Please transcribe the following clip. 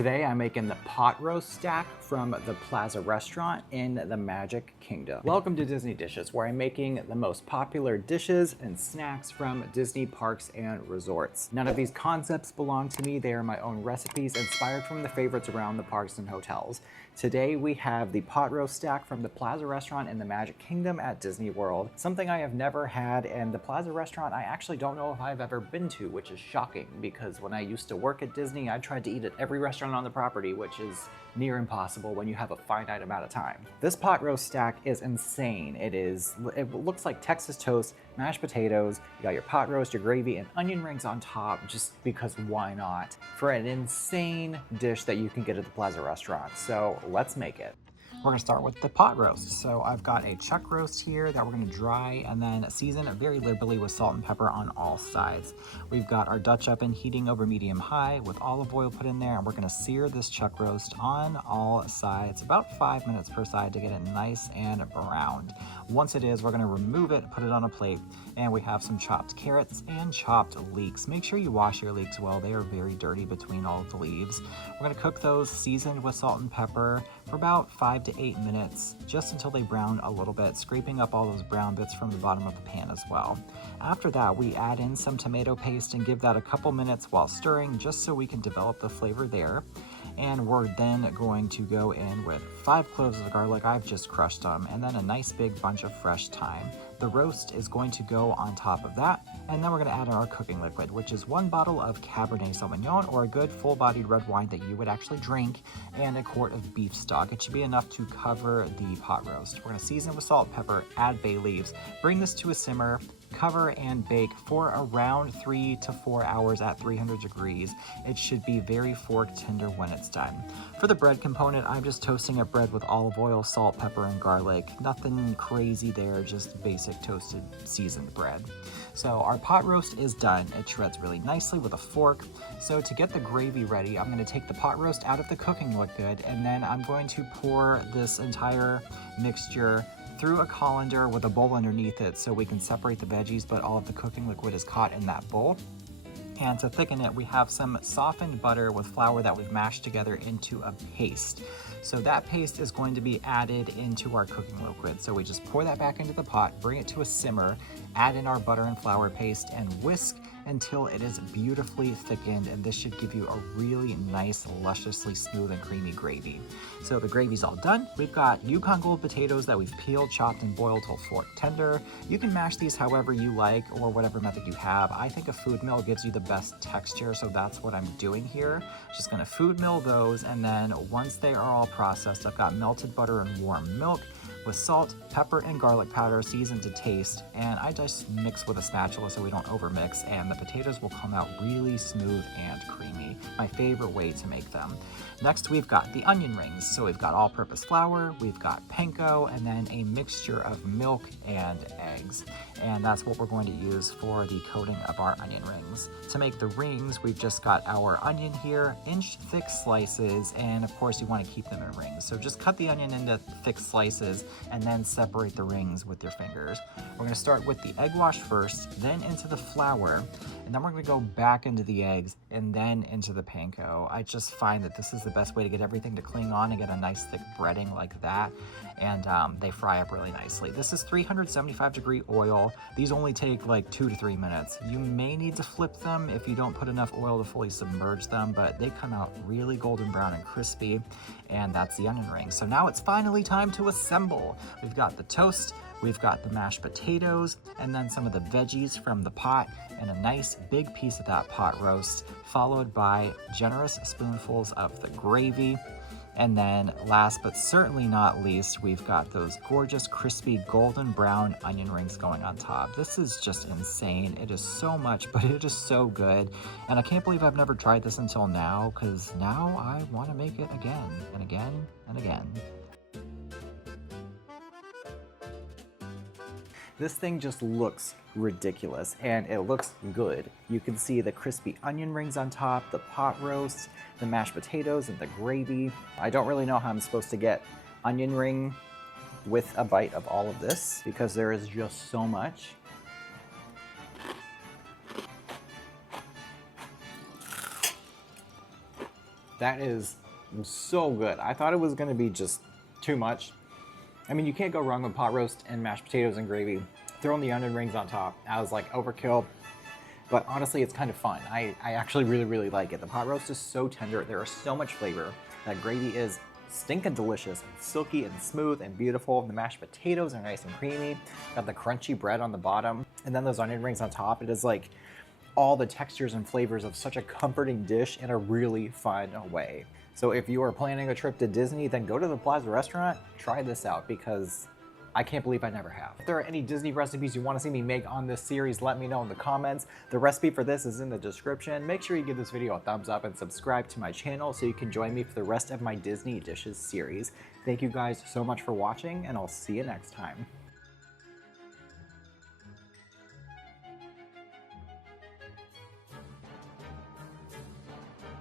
Today I'm making the pot roast stack from the Plaza Restaurant in the Magic Kingdom. Welcome to Disney Dishes, where I'm making the most popular dishes and snacks from Disney parks and resorts. None of these concepts belong to me. They are my own recipes inspired from the favorites around the parks and hotels. Today we have the pot roast stack from the Plaza Restaurant in the Magic Kingdom at Disney World. Something I have never had, and the Plaza Restaurant I actually don't know if I've ever been to, which is shocking because when I used to work at Disney, I tried to eat at every restaurant on the property, which is near impossible when you have a finite amount of time. This pot roast stack is insane. It looks like Texas toast, mashed potatoes, you got your pot roast, your gravy, and onion rings on top, just because why not? For an insane dish that you can get at the Plaza Restaurant. So let's make it. We're gonna start with the pot roast. So I've got a chuck roast here that we're gonna dry and then season very liberally with salt and pepper on all sides. We've got our Dutch oven heating over medium-high with olive oil put in there, and we're gonna sear this chuck roast on all sides, about 5 minutes per side to get it nice and browned. Once it is, we're gonna remove it, put it on a plate, and we have some chopped carrots and chopped leeks. Make sure you wash your leeks well. They are very dirty between all of the leaves. We're gonna cook those seasoned with salt and pepper for about 5 to 8 minutes, just until they brown a little bit, scraping up all those brown bits from the bottom of the pan as well. After that, we add in some tomato paste and give that a couple minutes while stirring, just so we can develop the flavor there. And we're then going to go in with 5 cloves of garlic. I've just crushed them, and then a nice big bunch of fresh thyme. The roast is going to go on top of that, and then we're going to add in our cooking liquid, which is 1 bottle of Cabernet Sauvignon, or a good full-bodied red wine that you would actually drink, and a quart of beef stock. It should be enough to cover the pot roast. We're going to season with salt, pepper, add bay leaves, bring this to a simmer, cover and bake for around 3 to 4 hours at 300 degrees. It should be very fork tender when it's done. For the bread component, I'm just toasting up bread with olive oil, salt, pepper, and garlic. Nothing crazy there, just basic toasted seasoned bread. So our pot roast is done. It shreds really nicely with a fork. So to get the gravy ready, I'm going to take the pot roast out of the cooking liquid, and then I'm going to pour this entire mixture through a colander with a bowl underneath it so we can separate the veggies, but all of the cooking liquid is caught in that bowl. And to thicken it, we have some softened butter with flour that we've mashed together into a paste. So that paste is going to be added into our cooking liquid. So we just pour that back into the pot, bring it to a simmer, add in our butter and flour paste, and whisk until it is beautifully thickened, and this should give you a really nice, lusciously smooth and creamy gravy. So the gravy's all done. We've got Yukon Gold potatoes that we've peeled, chopped, and boiled till fork tender. You can mash these however you like or whatever method you have. I think a food mill gives you the best texture, so that's what I'm doing here. Just gonna food mill those, and then once they are all processed, I've got melted butter and warm milk with salt, pepper, and garlic powder seasoned to taste, and I just mix with a spatula so we don't overmix, and the potatoes will come out really smooth and creamy. My favorite way to make them. Next, we've got the onion rings. So we've got all-purpose flour, we've got panko, and then a mixture of milk and eggs. And that's what we're going to use for the coating of our onion rings. To make the rings, we've just got our onion here, inch-thick slices, and of course you want to keep them in rings. So just cut the onion into thick slices and then separate the rings with your fingers. We're going to start with the egg wash first, then into the flour, and then we're going to go back into the eggs and then into the panko. I just find that this is the best way to get everything to cling on and get a nice thick breading like that, and they fry up really nicely. This is 375-degree oil. These only take like 2 to 3 minutes. You may need to flip them if you don't put enough oil to fully submerge them, but they come out really golden brown and crispy, and that's the onion ring. So now it's finally time to assemble. We've got the toast, we've got the mashed potatoes, and then some of the veggies from the pot, and a nice big piece of that pot roast, followed by generous spoonfuls of the gravy. And then last but certainly not least, we've got those gorgeous crispy golden brown onion rings going on top. This is just insane. It is so much, but it is so good. And I can't believe I've never tried this until now, because now I want to make it again and again and again. This thing just looks ridiculous, and it looks good. You can see the crispy onion rings on top, the pot roast, the mashed potatoes, and the gravy. I don't really know how I'm supposed to get onion ring with a bite of all of this, because there is just so much. That is so good. I thought it was gonna be just too much. I mean, you can't go wrong with pot roast and mashed potatoes and gravy. Throwing the onion rings on top, I was like overkill. But honestly, it's kind of fun. I actually really like it. The pot roast is so tender. There is so much flavor. That gravy is stinking delicious and silky and smooth and beautiful. The mashed potatoes are nice and creamy. Got the crunchy bread on the bottom. And then those onion rings on top. It is like all the textures and flavors of such a comforting dish in a really fun way. So if you are planning a trip to Disney, then go to the Plaza Restaurant, try this out because I can't believe I never have. If there are any Disney recipes you want to see me make on this series, let me know in the comments. The recipe for this is in the description. Make sure you give this video a thumbs up and subscribe to my channel so you can join me for the rest of my Disney Dishes series. Thank you guys so much for watching, and I'll see you next time.